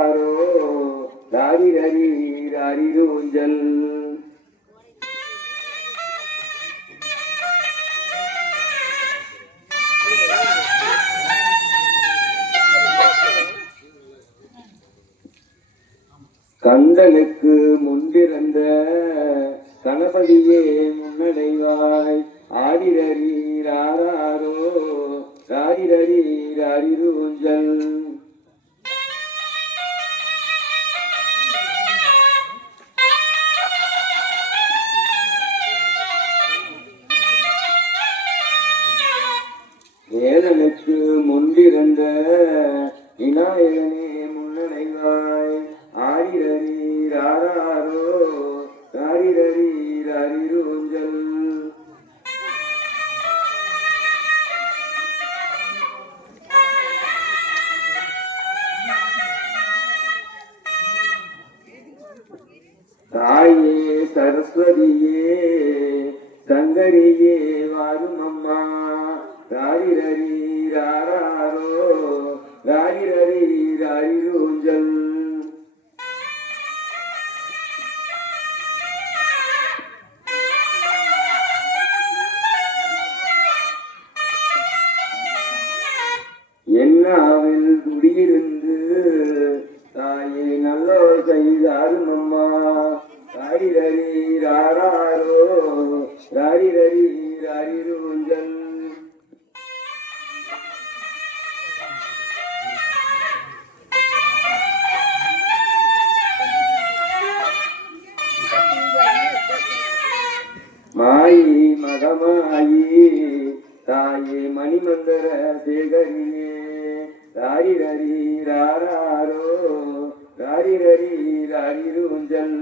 ராரோ ராரிரரி ராரிரூஞ்சல் கந்தனுக்கு முன்பிறந்த கணபதியே முன்னடைவாய். ஆடிரரி ராரோ ராரிரரி ராரிரூஞ்சல் வேதனுக்கு ராரிரரி ராரோ மகமாயி தாயே மணிமந்தர சேகரியே. ராரி ரரி ராரோ ராரி ராரிரரி ராரிரூஞ்சல்.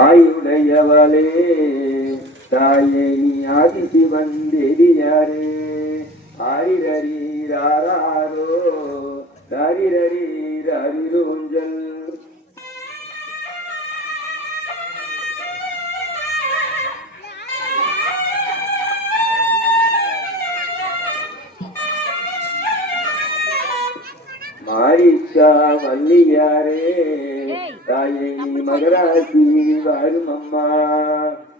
ஆயுடையவளே தாயே நீ ஆதிசி வந்தேரியா ஆரிரரி ராரோ ராரிரரி ராரிரூஞ்சல் மாரிச்சா வள்ளியாரே தாயே மகராசி வாரும் அம்மா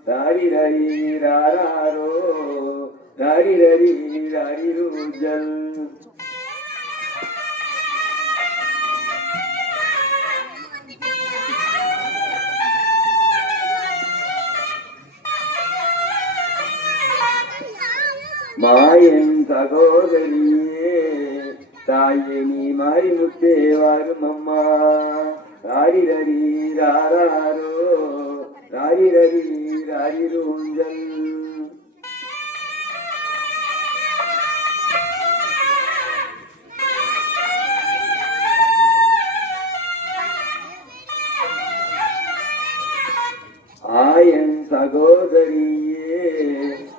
ராரிரரி ராரோ ராரிரரி ராரிரூஜல் மாயன் சகோதரியே தாயே நீ மாரிமுத்தே வாரும் அம்மா ராரிரரி ராரோ ராரிரரி ராரிரூஞ்சல் ஆயன் சகோதரியே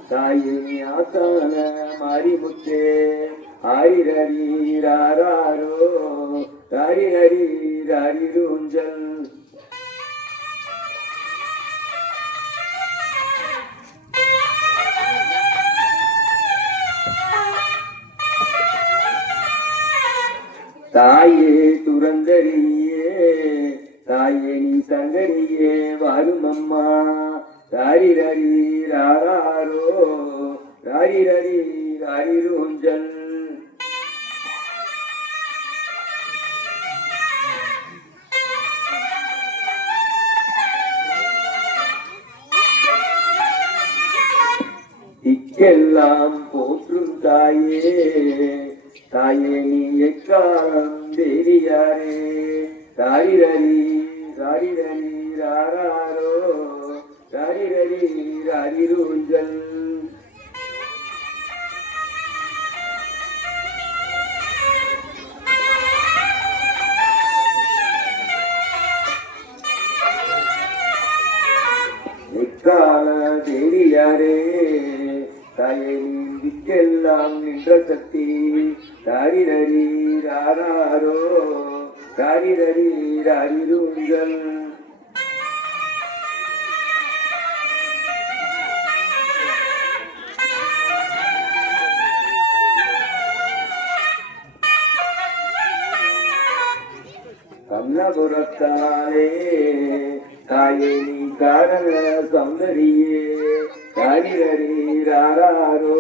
தாயே ஆசான மாரிமுத்தே ஆரிரரி ராரோ தாயே துரந்தரியே தாயே நீ சங்கரியே வாரும் அம்மா ராரிரரி ராரோ ராரிரரி ராரிரூஞ்சல் திக்கெல்லாம் போற்றும் தாயே. தாயே நீ எக்காலம் தெரியாரே தாரிரரி ராரிரரி ராராரோ ராரிரரி ராரிரூஞ்சல் எக்கால தேவியாரே தாயே நீ நின்ற சக்தி தாரிரரி ராராரோ தாரிரரி ராரிரூஞ்சல் கண்ணபுரத்தாலே காயணி காரண சௌந்தரியே ராரிரரி ராராரோ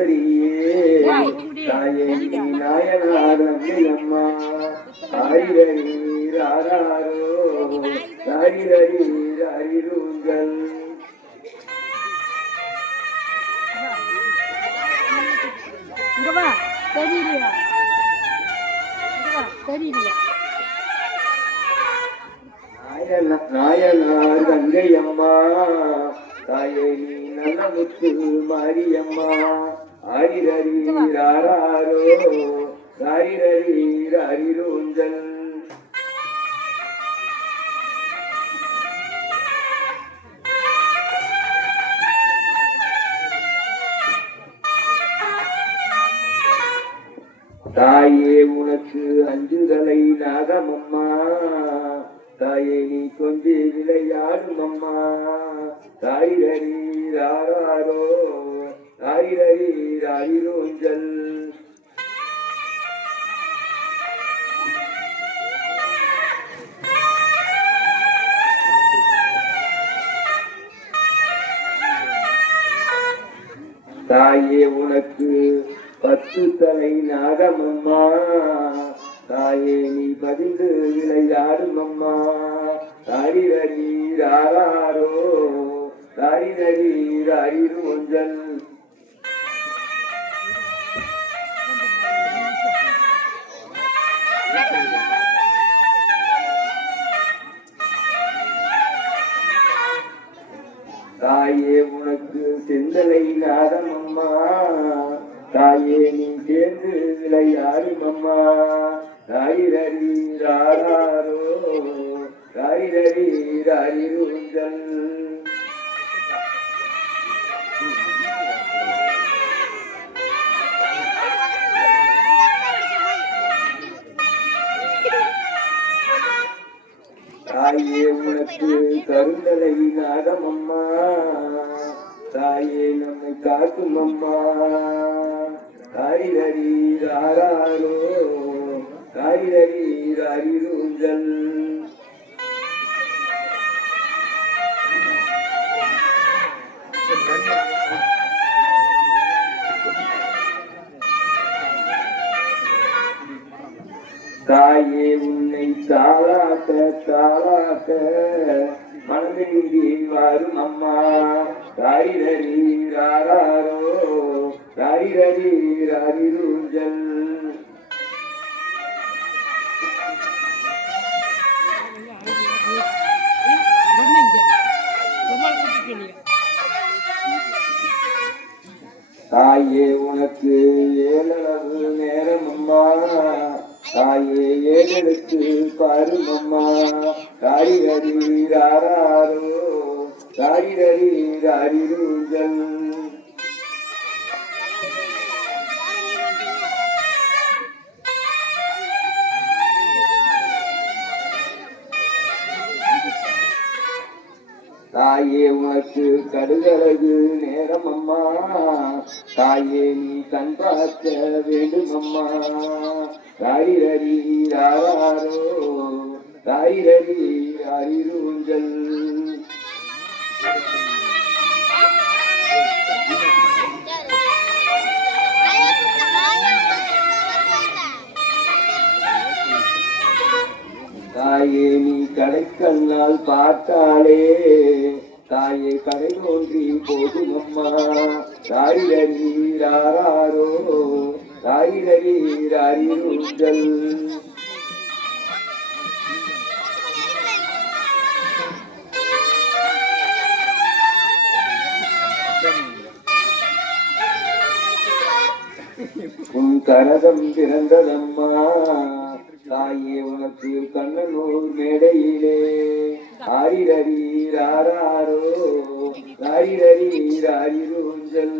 சௌந்தரியே தாயே நீ நாயனாரம்மா ஆரிரரி ராராரோ இங்க வா தெரியலையா தெரியலையா நாயன- நாயனார் கங்கையம்மா தாயே நல்ல முத்து மாரியம்மா. ஆரிரரி ராராரோ தாயே உனக்கு அஞ்சுதலை நாகமம்மா தாயே நீ கொஞ்சி விளையாடும் அம்மா தாயிரரி ராராரோ தாயிரரி தாயே உனக்கு பத்து தலை நாகமம்மா. தாயே நீ பதிந்து விளையாடும் அம்மா தாரிரரி ராராரோ தாரிரரி ராரிரோஞ்சல் தாயே உனக்கு செந்தலை நாதம் அம்மா தாயே நீ சேர்ந்து விளையாடும் அம்மா தாயிரரி ராதாரோ தாயிரரி ராயிருந்தல். தாயே உனக்கு கருந்தலை நாதம் அம்மா தாயே நம்மை காக்கும் அம்மா. தாரிரரி ராராரோ தாரிரரி ராரிரூஞ்சல் தாயே உன்னை தாளாக்க தாளாக்க மனதில் வாரும் அம்மா. தாரிரரி ராராரோ தாரிரரி ராரிரூஞ்சல் தாயே உனக்கு ஏழளவு நேரமம்மா. தாயே ஏழெழுத்து பாரும் தாய் தாரிரரி ராராரோ தாரிரரி தாயே உனக்கு கடுகழகு நேரம் அம்மா தாயே நீ கண் பார்க்க வேண்டும் அம்மா தாயிரரி ராராரோ தாயிரரி அறிரூஞ்சல் தாயே நீ கடைக்கண்ணால் பார்த்தாலே தாயே கடை ஒன்றி போதும் அம்மா. தாயிரீராரோ தாயிரீராரிருந்தல் கரகம் பிறந்ததம்மா தாயே உனக்கு கண்ணனூர் மேடையிலே. ஆரிரரி ராரோ ராரிரரி ராரிருஞ்சல்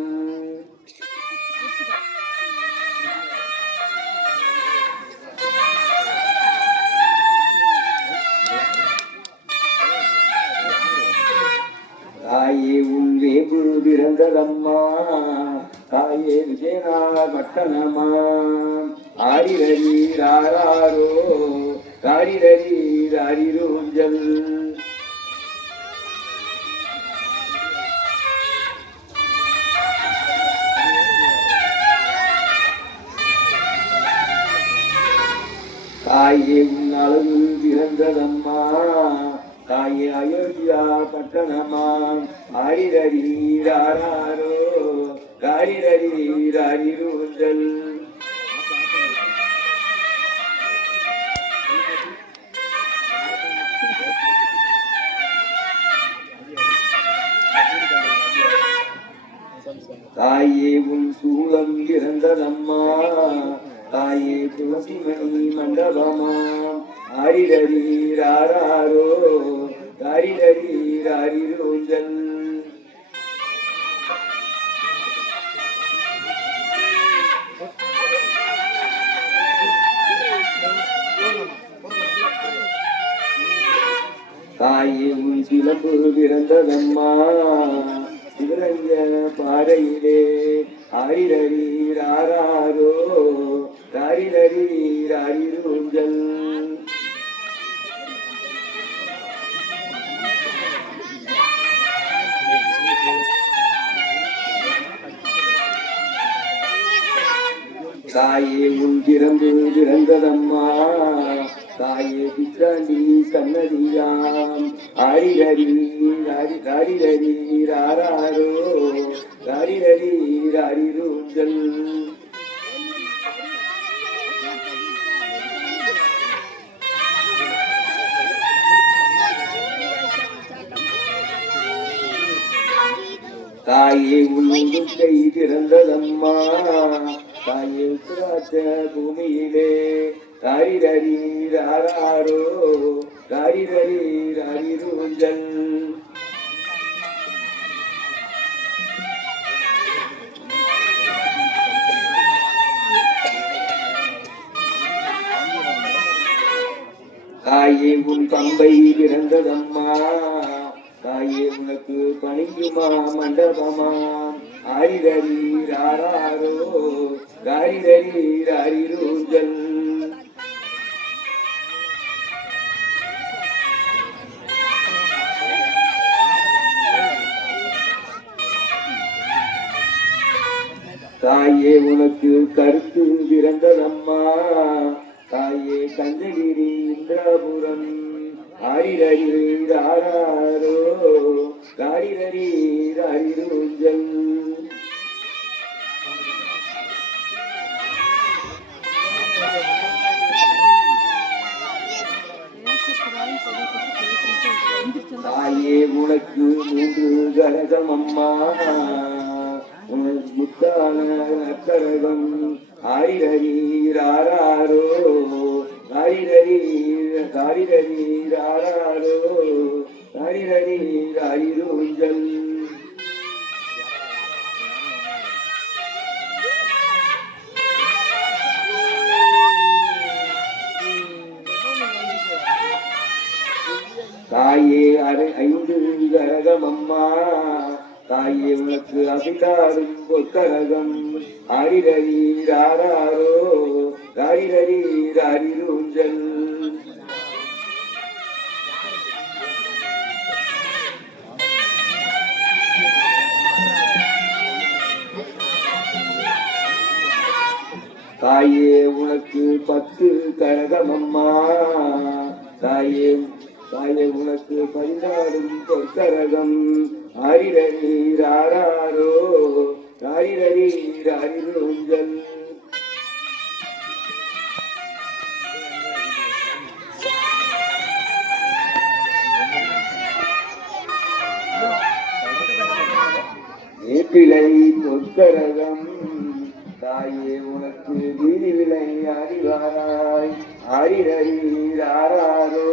தாயே உன் வேம்பு பிறந்ததம்மா தாயே சேனா பட்டணமா ஆரிரரி ராரோ ராரிரரி ராரிருஞ்சல். தாயே உன் அழகு பிறந்ததம்மா. தாயே அயோத்தியா பட்டணமா? ஆரிரரி ராரோ ராரிரரி தாயே உன் சூலம் இறந்ததம்மா. தாயே துளசிமணி மண்டபமா. ஆரிரரி ராரோ ராரிரரி தாயே உன் சிலம்பு பிறந்ததம்மா சிவரஞ்ச பாறையிலே ஆரிரரி ராரோ தாயே உன் பிறந்து பிறந்ததம்மா தாயே பிச்சாண்டி கண்ணதியாம் ஆரிரரி ராரி ராரிரரி ராரோ ராரிரரி ராரிருஞ்சல் தாயே உள்ளுக்கை திறந்ததம்மா. தாயே உத்தராட்ச பூமியிலே ராரிரரி ராரோ ராரிரரி ராரிருஞ்சல் தாயே உன் பம்பை பிறந்ததம்மா தாயே உனக்கு பணிக்குமா மண்டபமா. ஆரிரரி ராரோ ராரிரரி ராரிருஞ்சல் பிறந்ததம்மா தாயே கஞ்சகிரி இந்திரபுரம் ஆரிரரி ராரோ ராரிரரி ராரிருஞ்சல் தாயே உனக்கு மூன்று கரகம் அம்மா உனக்கு முத்தான கரகம் ஆரிரரி ராரோ ராரிரரி ராரிரரி ராரோ தாயே அரை ஐந்து கரகம் அம்மா ஆகியவனுக்கு அபிதாரும் பொற்கரகம் ஆரிரரி ராரோ ராரிரரி ராரிருஞ்சல் தாயே உனக்கு பத்து கரகம் அம்மா தாயே தாயே உனக்கு பரிந்தாடும் பொற்கரகம் ஹரி ரவி ராரோ ஹரி ராரிரரி ராரிருஞ்சல் ஏப்பிலை பொற்கரகம் தாயே உனக்கு வீதி விலை அறிவாராய். ஆரிரரி ராரோ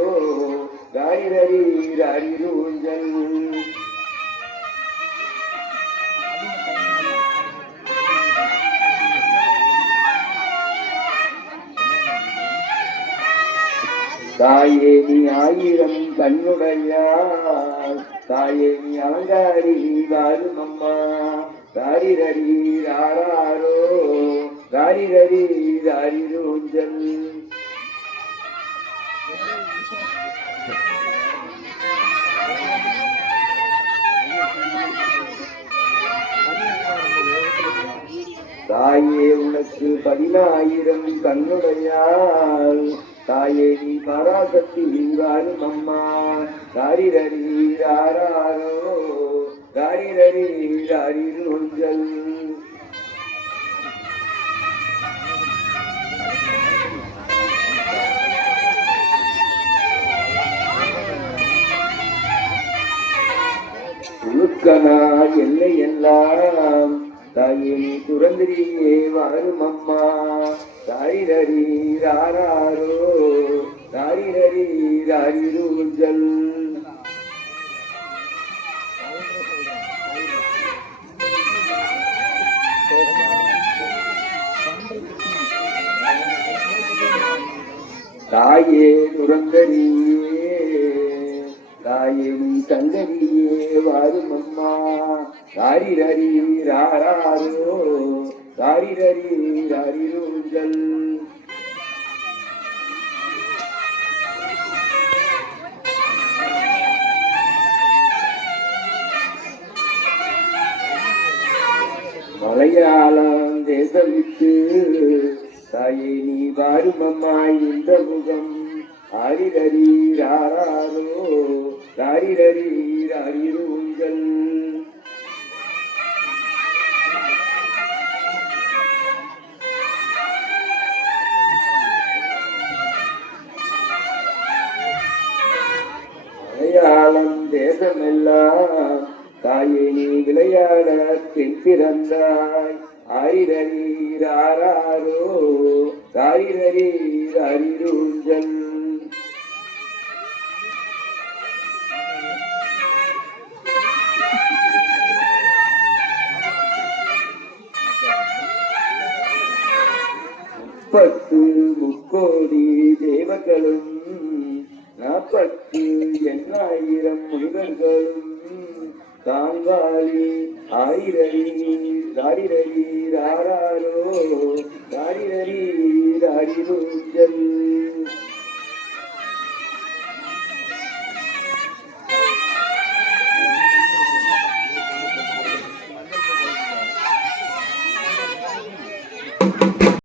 ராரிரரி ராரிருஞ்சல் தாயே நீ ஆயிரம் கண்ணுடையாய் தாயே நீ அலங்காரி வாழும் அம்மா. தாரிரரி ராரோ தாரிரரி தாரிரூஞ்சல் தாயே உனக்கு பதினாயிரம் கண்ணுடையாள் தாயே நீ பராசக்தி வாரும் அம்மா தாரிரரி ராரோ தாரிரரி ராரிருஞ்சல் உழுக்கனா என்னை எல்லாம். தாயே நீ துறந்திரியே வாரும் அம்மா தாரிரரி ராரோ தாரிரரி ராரிருஞ்சல் தாயே துறந்தரியே தாயே நீ தங்கரியே வாரும் அம்மா தாரிரரி ராரோ தாரிரரி ராரிருஞ்சல் மலையாளம் தேசம் தாயே நீ வாரும் இந்த முகம். ஆரிரரி ராரோ பெண் பிறந்தாய் ஆரிரரி ராரோ முப்பத்து முக்கோடி தேவர்களும் நாற்பத்து எண்ணாயிரம் முனிவர்களும் தாங்காலி ஆயிரரி தாரிரரி ராரோ தாரிரரி ராரிருஞ்சல்